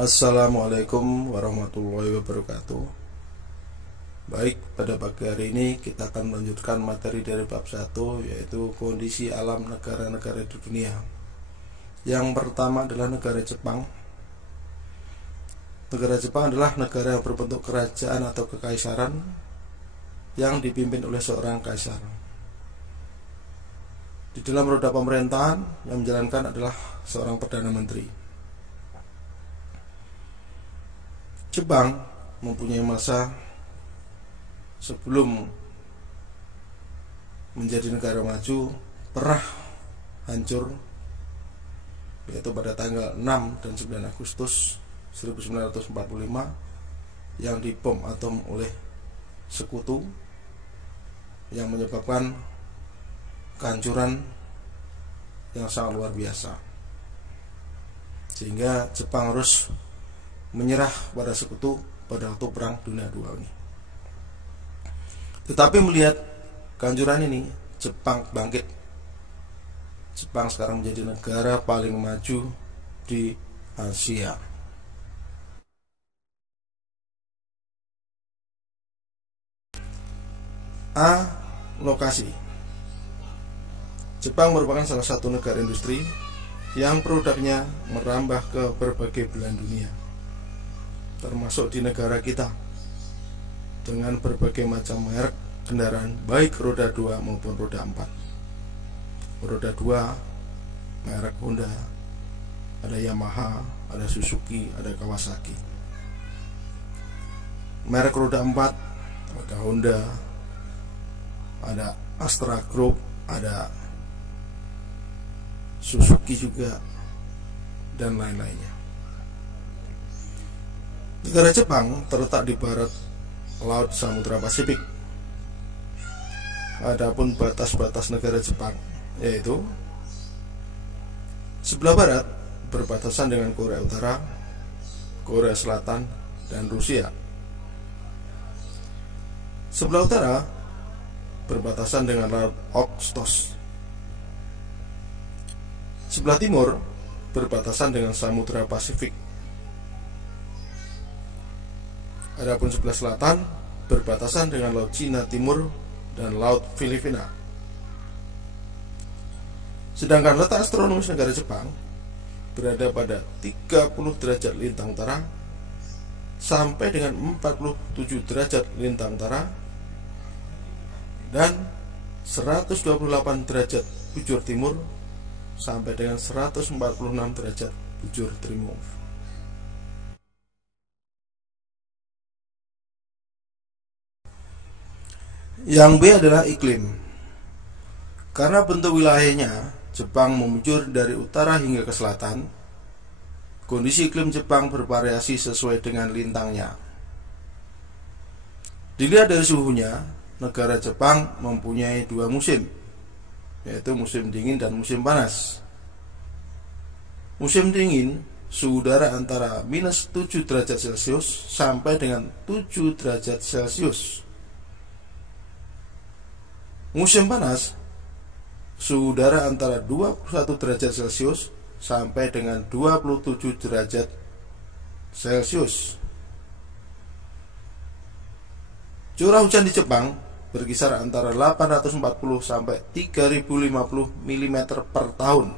Assalamualaikum warahmatullahi wabarakatuh. Baik, pada pagi hari ini kita akan melanjutkan materi dari bab 1, yaitu kondisi alam negara-negara di dunia. Yang pertama adalah negara Jepang. Negara Jepang adalah negara yang berbentuk kerajaan atau kekaisaran yang dipimpin oleh seorang kaisar. Di dalam roda pemerintahan yang menjalankan adalah seorang perdana menteri. Jepang mempunyai masa sebelum menjadi negara maju pernah hancur, yaitu pada tanggal 6 dan 9 Agustus 1945 yang dibom atom oleh sekutu yang menyebabkan kehancuran yang sangat luar biasa, sehingga Jepang harus menyerah pada sekutu pada waktu Perang Dunia II ini. Tetapi melihat kehancuran ini, Jepang bangkit. Jepang sekarang menjadi negara paling maju di Asia. A. Lokasi. Jepang merupakan salah satu negara industri yang produknya merambah ke berbagai belahan dunia, termasuk di negara kita, dengan berbagai macam merek kendaraan, baik roda 2 maupun roda 4. Roda 2 merek Honda, ada Yamaha, ada Suzuki, ada Kawasaki. Merek roda 4 ada Honda, ada Astra Group, ada Suzuki juga, dan lain-lainnya. Negara Jepang terletak di barat Laut Samudra Pasifik. Adapun batas-batas negara Jepang yaitu sebelah barat berbatasan dengan Korea Utara, Korea Selatan, dan Rusia. Sebelah utara berbatasan dengan Laut Okhotsk. Sebelah timur berbatasan dengan Samudra Pasifik. Adapun sebelah selatan berbatasan dengan Laut Cina Timur dan Laut Filipina. Sedangkan letak astronomis negara Jepang berada pada 30 derajat lintang utara sampai dengan 47 derajat lintang utara dan 128 derajat bujur timur sampai dengan 146 derajat bujur timur. Yang B adalah iklim. Karena bentuk wilayahnya, Jepang membujur dari utara hingga ke selatan. Kondisi iklim Jepang bervariasi sesuai dengan lintangnya. Dilihat dari suhunya, negara Jepang mempunyai 2 musim, yaitu musim dingin dan musim panas. Musim dingin, suhu udara antara -7 derajat Celcius sampai dengan 7 derajat Celcius. Musim panas, suhu udara antara 21 derajat Celcius sampai dengan 27 derajat Celcius. Curah hujan di Jepang berkisar antara 840 sampai 3050 mm per tahun.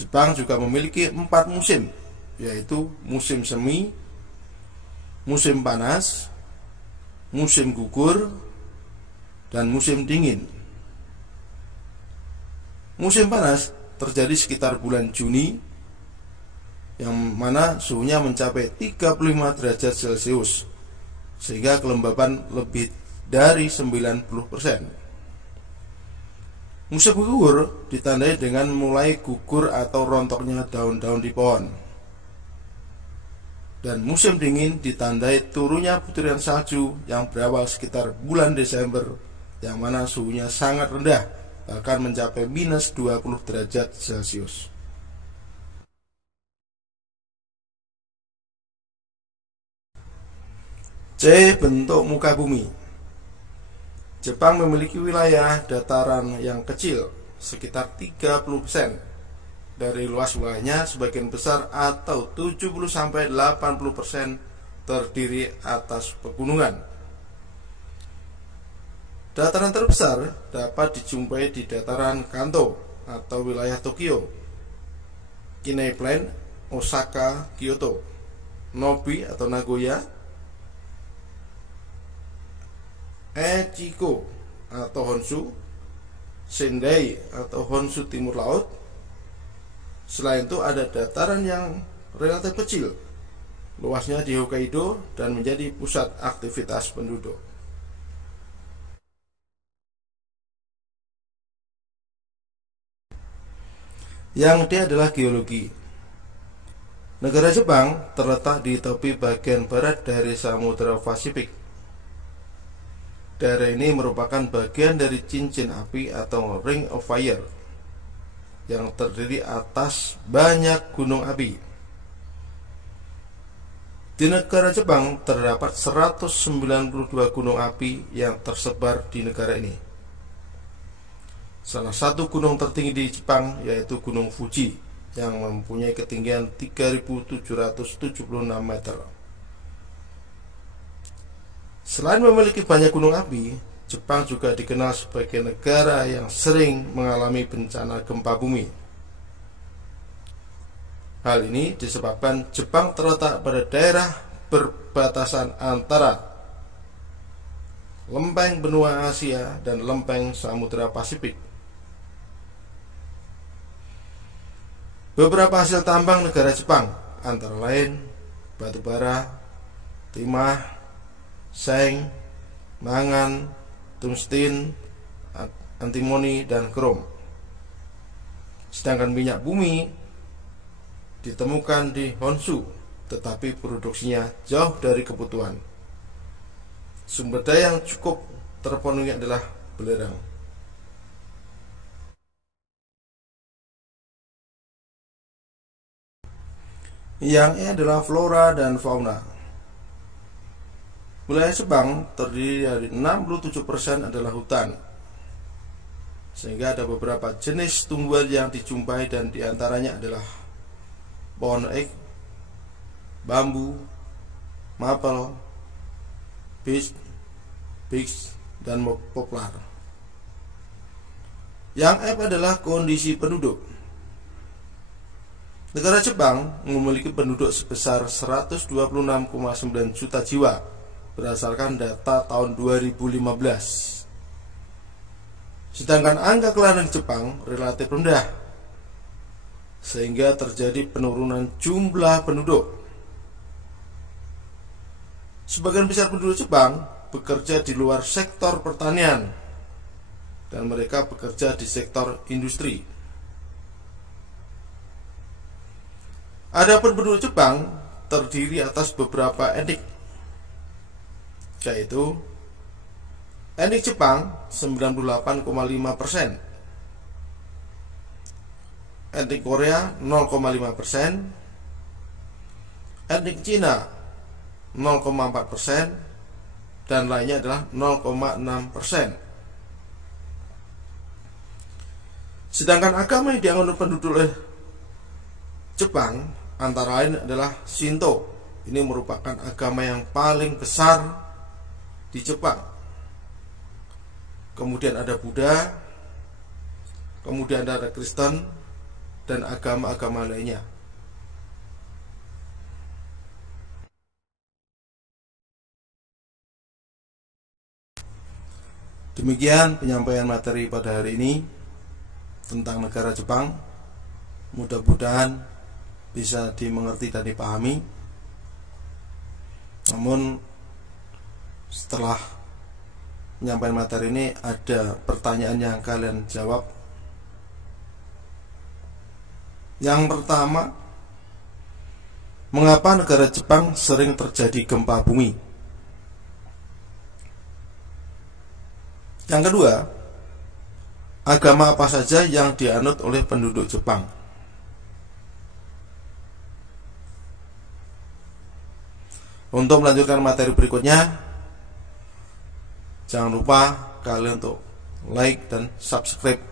Jepang juga memiliki 4 musim, yaitu musim semi, musim panas, musim gugur, dan musim dingin. Musim panas terjadi sekitar bulan Juni, yang mana suhunya mencapai 35 derajat Celcius, sehingga kelembaban lebih dari 90%. Musim gugur ditandai dengan mulai gugur atau rontoknya daun-daun di pohon. Dan musim dingin ditandai turunnya butiran salju yang berawal sekitar bulan Desember, yang mana suhunya sangat rendah, bahkan mencapai -20 derajat Celcius. C. Bentuk muka bumi. Jepang memiliki wilayah dataran yang kecil, sekitar 30%, dari luas wilayahnya sebagian besar atau 70-80% terdiri atas pegunungan. Dataran terbesar dapat dijumpai di dataran Kanto atau wilayah Tokyo, Kinei Plain, Osaka, Kyoto, Nobi atau Nagoya, Echigo atau Honshu, Sendai atau Honshu Timur Laut. Selain itu ada dataran yang relatif kecil, luasnya di Hokkaido dan menjadi pusat aktivitas penduduk. Yang D adalah geologi. Negara Jepang terletak di tepi bagian barat dari Samudra Pasifik. Daerah ini merupakan bagian dari cincin api atau Ring of Fire yang terdiri atas banyak gunung api. Di negara Jepang terdapat 192 gunung api yang tersebar di negara ini. Salah satu gunung tertinggi di Jepang yaitu Gunung Fuji yang mempunyai ketinggian 3.776 meter. Selain memiliki banyak gunung api, Jepang juga dikenal sebagai negara yang sering mengalami bencana gempa bumi. Hal ini disebabkan Jepang terletak pada daerah berbatasan antara lempeng benua Asia dan lempeng Samudra Pasifik. Beberapa hasil tambang negara Jepang antara lain batu bara, timah, seng, mangan, tungsten, antimoni, dan krom. Sedangkan minyak bumi ditemukan di Honshu, tetapi produksinya jauh dari kebutuhan. Sumber daya yang cukup terpenuhi adalah belerang. Yang E adalah flora dan fauna. Wilayah Jepang terdiri dari 67% adalah hutan, sehingga ada beberapa jenis tumbuhan yang dijumpai dan diantaranya adalah pohon ek, bambu, maple, beech, dan poplar. Yang F adalah kondisi penduduk. Negara Jepang memiliki penduduk sebesar 126,9 juta jiwa berdasarkan data tahun 2015. Sedangkan angka kelahiran Jepang relatif rendah, sehingga terjadi penurunan jumlah penduduk. Sebagian besar penduduk Jepang bekerja di luar sektor pertanian dan mereka bekerja di sektor industri. Adapun penduduk Jepang terdiri atas beberapa etnik, yaitu etnik Jepang 98,5%, etnik Korea 0,5%, etnik Cina 0,4%, dan lainnya adalah 0,6%. Sedangkan agama yang dianut penduduk oleh Jepang antara lain adalah Shinto. Ini merupakan agama yang paling besar di Jepang. Kemudian ada Buddha, kemudian ada Kristen, dan agama-agama lainnya. Demikian penyampaian materi pada hari ini tentang negara Jepang. Mudah-mudahan bisa dimengerti dan dipahami. Namun setelah menyampaikan materi ini ada pertanyaan yang kalian jawab. Yang pertama, mengapa negara Jepang sering terjadi gempa bumi? Yang kedua, agama apa saja yang dianut oleh penduduk Jepang? Untuk melanjutkan materi berikutnya, jangan lupa kalian untuk like dan subscribe.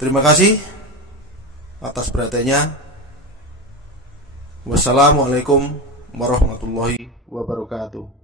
Terima kasih. atas perhatiannya. Wassalamualaikum warahmatullahi wabarakatuh.